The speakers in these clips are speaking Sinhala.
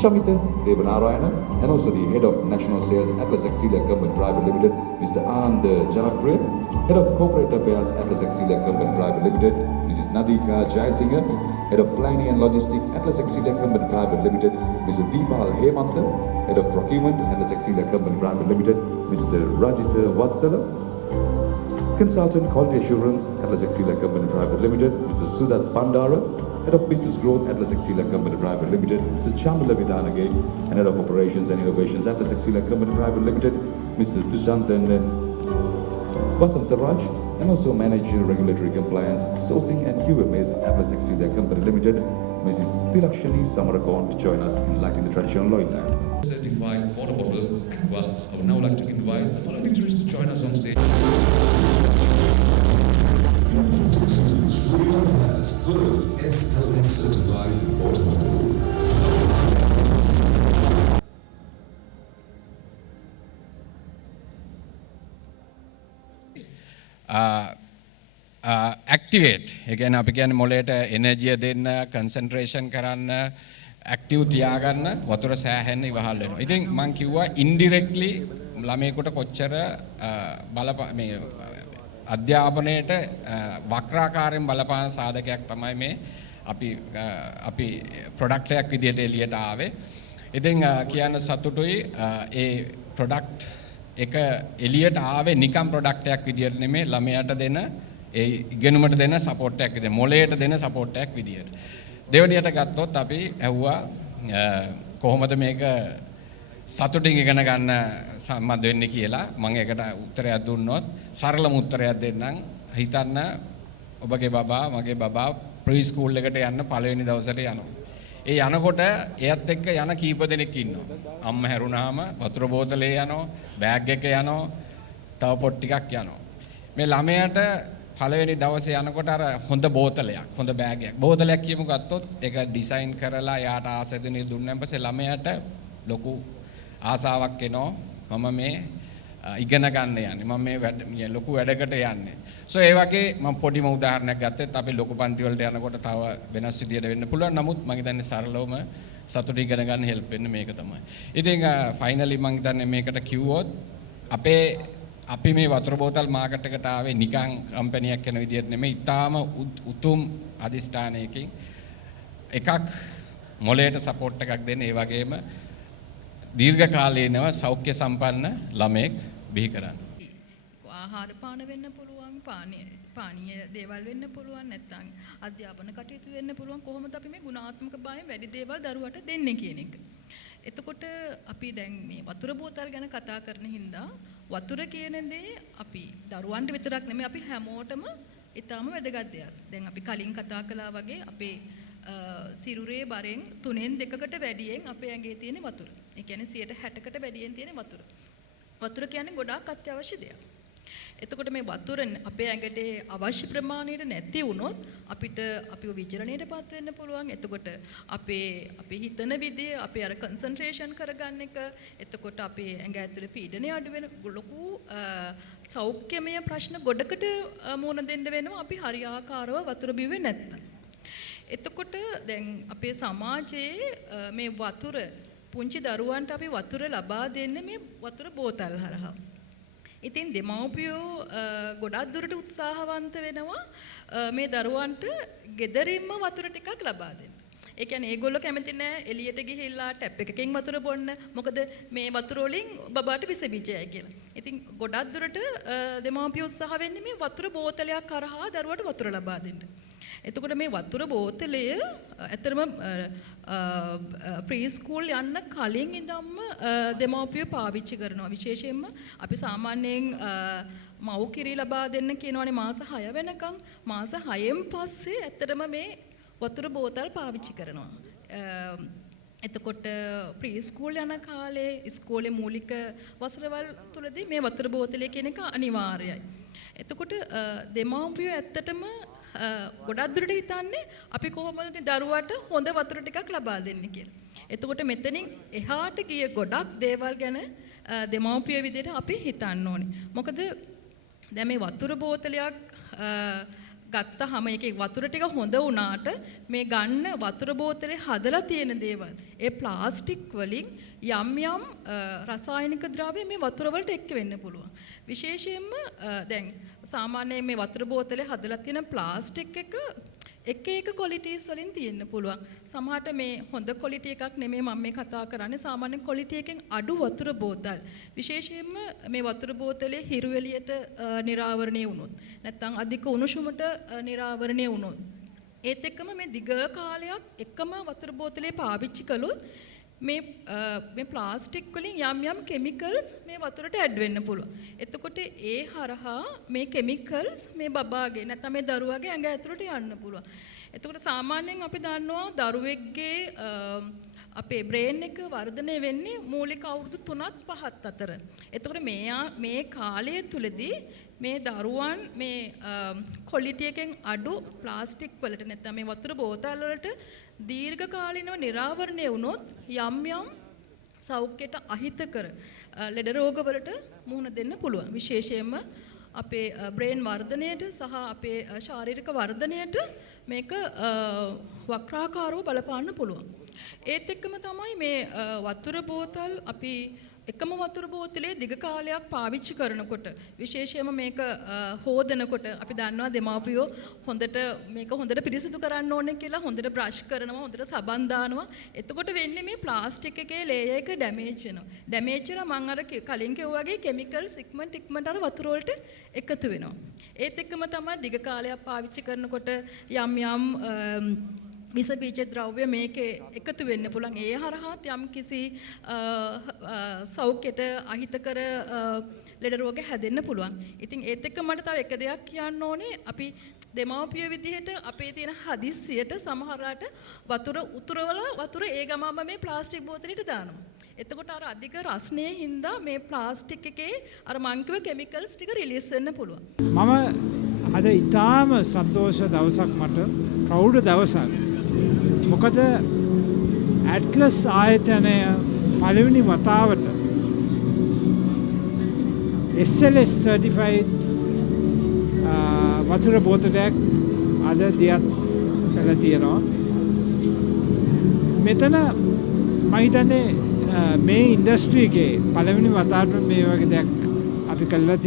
Shamita Devanarayana, and also the Head of National Sales Atlas Auxilia Company Private Limited, Mr. Anand Janapriya, Head of Corporate Affairs Atlas Auxilia Company Private Limited, Mrs. Nadika Jayasinghe, Head of Planning and Logistics Atlas Auxilia Company Private Limited, Mr. Deepal Hemantha, Head of Procurement Atlas Auxilia Company Private Limited, Mr. Rajit Vatsala, Consultant Quality Assurance Atlas Auxilia Company Private Limited, Mr. Sudat Pandara, Head of Business Growth Atlas Auxilia Company Private Limited, Mr. Chamala Vidanage, and Head of Operations and Innovations Atlas Auxilia Company Private Limited, Mr. Dushantan Vasantaraj, and also Manager Regulatory Compliance, Sourcing and QMS Atlas Auxilia Company Limited, Mrs. Tilakshani Samarakon to join us in lighting the traditional Loiland. Certified water bottle Aqua. I would now like to invite the following dignitaries to join us on stage. Sri Lanka's first SLS certified water bottle. Activate ඒ කියන්නේ අපි කියන්නේ මොළයට එනර්ජිය දෙන්න කන්සන්ට්‍රේෂන් කරන්න ඇක්ටිව් තියාගන්න වතුර සෑහෙන්න ඉවහල් වෙනවා. ඉතින් මම කිව්වා ඉන්ඩිරෙක්ට්ලි ළමයෙකුට කොච්චර මේ අධ්‍යාපනයේට වක්‍රාකාරයෙන් බලපාන සාධකයක් තමයි මේ අපි ප්‍රොඩක්ට් එකක් විදිහට එළියට ආවේ. ඉතින් කියන්න සතුටුයි ඒ ප්‍රොඩක්ට් එක එළියට ආවේ නිකම් ප්‍රොඩක්ට් එකක් විදිහට නෙමෙයි ළමයාට දෙන ඒ ඉගෙනුමට දෙන සපෝට් එකක් විදිහට මොළයට දෙන සපෝට් එකක් විදිහට. දෙවනියට ගත්තොත් අපි ඇහුවා කොහොමද මේක සතුටින් ඉගෙන ගන්න සම්බන්ධ වෙන්නේ කියලා. මම ඒකට උත්තරයක් දුන්නොත් සරලම උත්තරයක් දෙන්නම්. හිතන්න ඔබගේ බබා මගේ බබා ප්‍රී ස්කූල් එකට යන්න පළවෙනි දවසට යනවා. ඒ යනකොට එයත් එක්ක යන කීප දෙනෙක් ඉන්නවා. අම්මා හැරුණාම වතුර බෝතලේ යනවා, බෑග් එක යනවා, තව පොත් ටිකක් යනවා. මේ ළමයාට පළවෙනි දවසේ යනකොට අර හොඳ බෝතලයක්, හොඳ බෑගයක්. බෝතලයක් කියමු ගත්තොත් ඒක ඩිසයින් කරලා යාට ආසෙදෙනිය දුන්නාන් පස්සේ ළමයාට ලොකු ආසාවක් එනවා. මම මේ ඉගෙන ගන්න යන්නේ. මම මේ ලොකු වැඩකට යන්නේ. ඒ වගේ මම පොඩිම උදාහරණයක් ගත්තත් අපි ලොකු පන්ති වලට යනකොට තව වෙනස් විදියට වෙන්න පුළුවන්. නමුත් මම හිතන්නේ සරලවම සතුටින් ඉගෙන ගන්න හෙල්ප් වෙන්නේ මේක තමයි. ඉතින් ෆයිනලි මම හිතන්නේ මේකට කිව්වොත් අපි මේ වතුර බෝතල් මාකට් එකට ආවේ නිකන් කම්පැනියක් කරන විදියට නෙමෙයි. ඊටාම උතුම් අදිස්ථානයකින් එකක් මොළයට සපෝට් එකක් දෙන්න, ඒ වගේම දීර්ඝ කාලීනව සෞඛ්‍ය සම්පන්න ළමෙක් බිහි කරන්න. ආහාර පාන වෙන්න පුළුවන්, පානීය දේවල් වෙන්න පුළුවන්, නැත්නම් අධ්‍යාපන කටයුතු වෙන්න පුළුවන්. කොහොමද අපි මේ ගුණාත්මක භාවයෙන් වැඩි දේවල් දරුවට දෙන්නේ කියන එක. එතකොට අපි දැන් මේ වතුර බෝතල් ගැන කතා කරන හින්දා වතුර කියන දේ අපි දරුවන්ට විතරක් නෙමෙයි අපි හැමෝටම ඊටාම වැදගත් දෙයක්. දැන් අපි කලින් කතා කළා වගේ අපේ සිරුරේ බරෙන් 3න් 2කට වැඩියෙන් අපේ ඇඟේ තියෙන වතුර. ඒ කියන්නේ 60%කට වැඩියෙන් තියෙන වතුර. වතුර කියන්නේ ගොඩාක් අත්‍යවශ්‍ය දෙයක්. එතකොට මේ වතුර අපේ ඇඟට අවශ්‍ය ප්‍රමාණයට නැති වුණොත් අපිට අපිව විචලනයටපත් වෙන්න පුළුවන්. එතකොට අපේ හිතන විදිය, අපේ අර කන්සන්ට්‍රේෂන් කරගන්න එක, එතකොට අපේ ඇඟ ඇතුලේ පීඩනය අඩු වෙන ලොකු සෞඛ්‍යමය ප්‍රශ්න ගොඩකට මුහුණ දෙන්න වෙනවා අපි හරියාකාරව වතුර බිව්වේ නැත්නම්. එතකොට දැන් අපේ සමාජයේ මේ වතුර පුංචි දරුවන්ට අපි වතුර ලබා දෙන්නේ මේ වතුර බෝතල් හරහා. ඉතින් දෙමව්පියෝ ගොඩක් දුරට උත්සාහවන්ත වෙනවා මේ දරුවන්ට ගෙදරින්ම වතුර ටිකක් ලබා දෙන්න. ඒ කියන්නේ ඒගොල්ලෝ කැමති නෑ එළියට ගිහිල්ලා ටැප් එකකින් වතුර බොන්න. මොකද මේ වතුර වලින් බබාට විස බීජයයි කියලා. ඉතින් ගොඩක් දුරට දෙමව්පියෝ උත්සාහ වෙන්නේ මේ වතුර බෝතලයක් කරහා දරුවට වතුර ලබා දෙන්න. එතකොට මේ වතුර බෝතලය ඇත්තටම ප්‍රී ස්කූල් යන්න කලින් ඉඳන්ම දෙමව්පියෝ පාවිච්චි කරනවා. විශේෂයෙන්ම අපි සාමාන්‍යයෙන් මව් කිරි ලබා දෙන්න කියනවානේ මාස 6 වෙනකන්. මාස 6න් පස්සේ ඇත්තටම මේ වතුර බෝතල් පාවිච්චි කරනවා. එතකොට ප්‍රී ස්කූල් යන කාලේ ඉස්කෝලේ මූලික වසරවල් තුලදී මේ වතුර බෝතලය කියන එක අනිවාර්යයි. එතකොට දෙමව්පියෝ ඇත්තටම ගොඩක් දුරට හිතන්නේ අපි කොහොමද දරුවට හොඳ වතුර ටිකක් ලබා දෙන්නේ කියලා. එතකොට මෙතනින් එහාට ගිය ගොඩක් දේවල් ගැන දෙමව්පිය විදිහට අපි හිතන්න ඕනේ. මොකද දැන් මේ වතුර බෝතලයක් ගත්තාම ඒකේ වතුර ටික හොඳ වුණාට මේ ගන්න වතුර බෝතලේ හදලා තියෙන දේවල් ඒ ප්ලාස්ටික් වලින් යම් යම් රසායනික ද්‍රව්‍ය මේ වතුර වලට එක්ක වෙන්න පුළුවන්. විශේෂයෙන්ම දැන් සාමාන්‍යයෙන් මේ වතුර බෝතලේ හදලා තියෙන ප්ලාස්ටික් එක ක්වොලිටිස් වලින් තියෙන්න පුළුවන්. සමහරට මේ හොඳ ක්වොලිටි එකක් නෙමෙයි මම මේ කතා කරන්නේ. සාමාන්‍ය ක්වොලිටි එකෙන් අඩු වතුර බෝතල්. විශේෂයෙන්ම මේ වතුර බෝතලේ හිරු එළියට නිරාවරණය වුණොත් නැත්නම් අධික උණුසුමට නිරාවරණය වුණොත් ඒත් එක්කම මේ දිග කාලයක් එකම වතුර බෝතලේ පාවිච්චි කළොත් මේ ප්ලාස්ටික් වලින් යම් කෙමිකල්ස් මේ වතුරට ඇඩ් වෙන්න පුළුවන්. එතකොට ඒ හරහා මේ කෙමිකල්ස් මේ බබාගේ නැත්නම් මේ දරුවාගේ ඇඟ ඇතුළට යන්න පුළුවන්. එතකොට සාමාන්‍යයෙන් අපි දන්නවා දරුවෙක්ගේ අපේ බ්‍රේන් එක වර්ධනය වෙන්නේ මූලික අවුරුදු 3-5 අතර. එතකොට මේ කාලය තුලදී මේ දරුවන් මේ ක්වොලිටි එකෙන් අඩු ප්ලාස්ටික් වලට නැත්නම් මේ වතුර බෝතල් වලට දීර්ඝ කාලිනව නිරාවරණය වුණොත් යම් සෞඛ්‍යයට අහිතකර ලෙඩ රෝග වලට මුහුණ දෙන්න පුළුවන්. විශේෂයෙන්ම අපේ බ්‍රේන් වර්ධනයට සහ අපේ ශාරීරික වර්ධනයට මේක වක්‍රාකාරව බලපාන්න පුළුවන්. ඒත් එක්කම තමයි මේ වතුර බෝතල් අපි එකම වතුර බෝතලේ දිග කාලයක් පාවිච්චි කරනකොට විශේෂයෙන්ම මේක හොදනකොට අපි දන්නවා දෙමාපියෝ හොඳට පිරිසිදු කරන්න ඕනේ කියලා හොඳට බ්‍රෂ් කරනවා හොඳට සබන් දානවා. එතකොට වෙන්නේ මේ ප්ලාස්ටික් එකේ ලේයර් එක ඩැමේජ් වෙනවා. ඩැමේජ් වෙලා මම අර කලින් කිව්වා වගේ කෙමිකල්ස් ඉක්මනට අර වතුර වලට එකතු වෙනවා. ඒත් එක්කම තමයි දිග කාලයක් පාවිච්චි කරනකොට යම් විස බීජ ද්‍රව්‍ය මේකේ එකතු වෙන්න පුළුවන්. ඒ හරහාත් යම් කිසි සෞඛ්‍යයට අහිතකර ලෙඩ රෝග හැදෙන්න පුළුවන්. ඉතින් ඒත් එක්ක මට තව එක දෙයක් කියන්න ඕනේ. අපි දෙමාපිය විදිහට අපේ තියෙන හදිස්සියට සමහරවිට වතුර ඒ ගමම මේ ප්ලාස්ටික් බෝතලෙට දානවා. එතකොට අර අධික රස්නේ හින්දා මේ ප්ලාස්ටික් එකේ අර මං කිව්ව කෙමිකල්ස් ටික රිලීස් වෙන්න පුළුවන්. මම අද ඊටාම සන්තෝෂ දවසක් මට ප්‍රෞಢ දවසක්. මොකද ඇට්ලස් ආයතනය පළවෙනි වතාවට SLS certified වතුර බෝතලයක් අද දියත් කරලා තියෙනවා. මෙතන මම හිතන්නේ මේ ඉන්ඩස්ට්‍රි එකේ පළවෙනි වතාවට මේ වගේ දෙයක් අපි කළා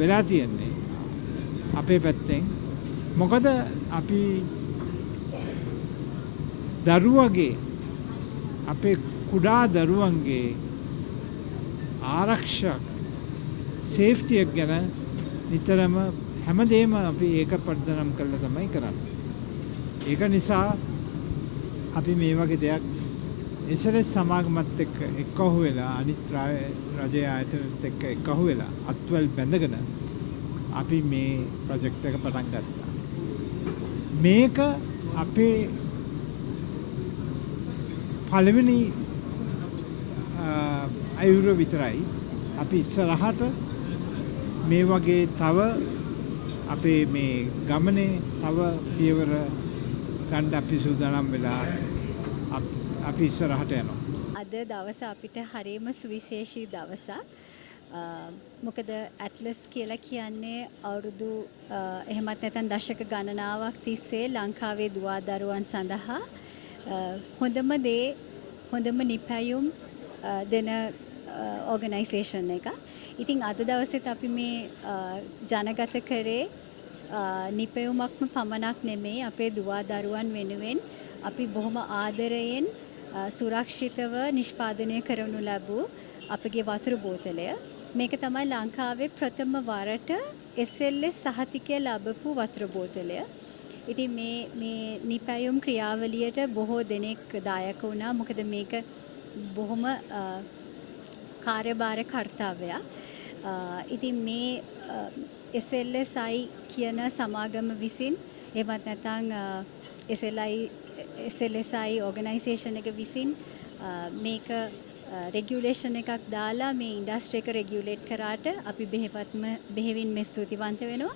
වෙලා තියෙන්නේ අපේ පැත්තෙන්. මොකද අපි දරුවගේ අපේ කුඩා දරුවන්ගේ ආරක්ෂක සේෆ්ටි එක ගැන නිතරම හැමදේම අපි ඒක පදනම් කරලා තමයි කරන්නේ. ඒක නිසා අපි මේ වගේ දෙයක් SLS සමාගමත් එක්ක එක්කහුව වෙලා අනිත් රජයේ ආයතනත් එක්ක එක්කහුව වෙලා අත්වල බැඳගෙන අපි මේ ප්‍රොජෙක්ට් එක පටන් ගත්තා. මේක අපේ පළවෙනි අයුර විතරයි. අපි ඉස්සරහට මේ වගේ තව අපේ මේ ගමනේ තව පියවර ගන්න අපි සූදානම් වෙලා අපි ඉස්සරහට යනවා. අද දවස අපිට හරියම සුවිශේෂී දවසක්. මොකද ඇට්ලස් කියලා කියන්නේ අවුරුදු එහෙමත් නැත්නම් දශක ගණනාවක් තිස්සේ ලංකාවේ දුවා දරුවන් සඳහා හොඳම නිපැයුම් දෙන ඕගනයිසේෂන් එක. ඉතින් අද දවසෙත් අපි මේ ජනගත කරේ නිපැයුමක්ම පමණක් නෙමෙයි අපේ දුවා දරුවන් වෙනුවෙන් අපි බොහොම ආදරයෙන් සුරක්ෂිතව නිෂ්පාදනය කරනු ලැබූ අපගේ වතුර බෝතලය. මේක තමයි ලංකාවේ ප්‍රථම වරට SLS සහතිකය ලැබපු වතුර බෝතලය. ඉතින් මේ නිපැයුම් ක්‍රියාවලියට බොහෝ දෙනෙක් දායක වුණා. මොකද මේක බොහොම කාර්යභාර කර්තව්‍යයක්. ඉතින් මේ SLSI කියන සමාගම විසින් එහෙමත් නැත්නම් SLSI ඕගනයිසේෂන් එක විසින් මේක රෙගියුලේෂන් එකක් දාලා මේ ඉන්ඩස්ට්‍රි එක රෙගියුලේට් කරාට අපි බෙහෙවින්ම ස්තුතිවන්ත වෙනවා.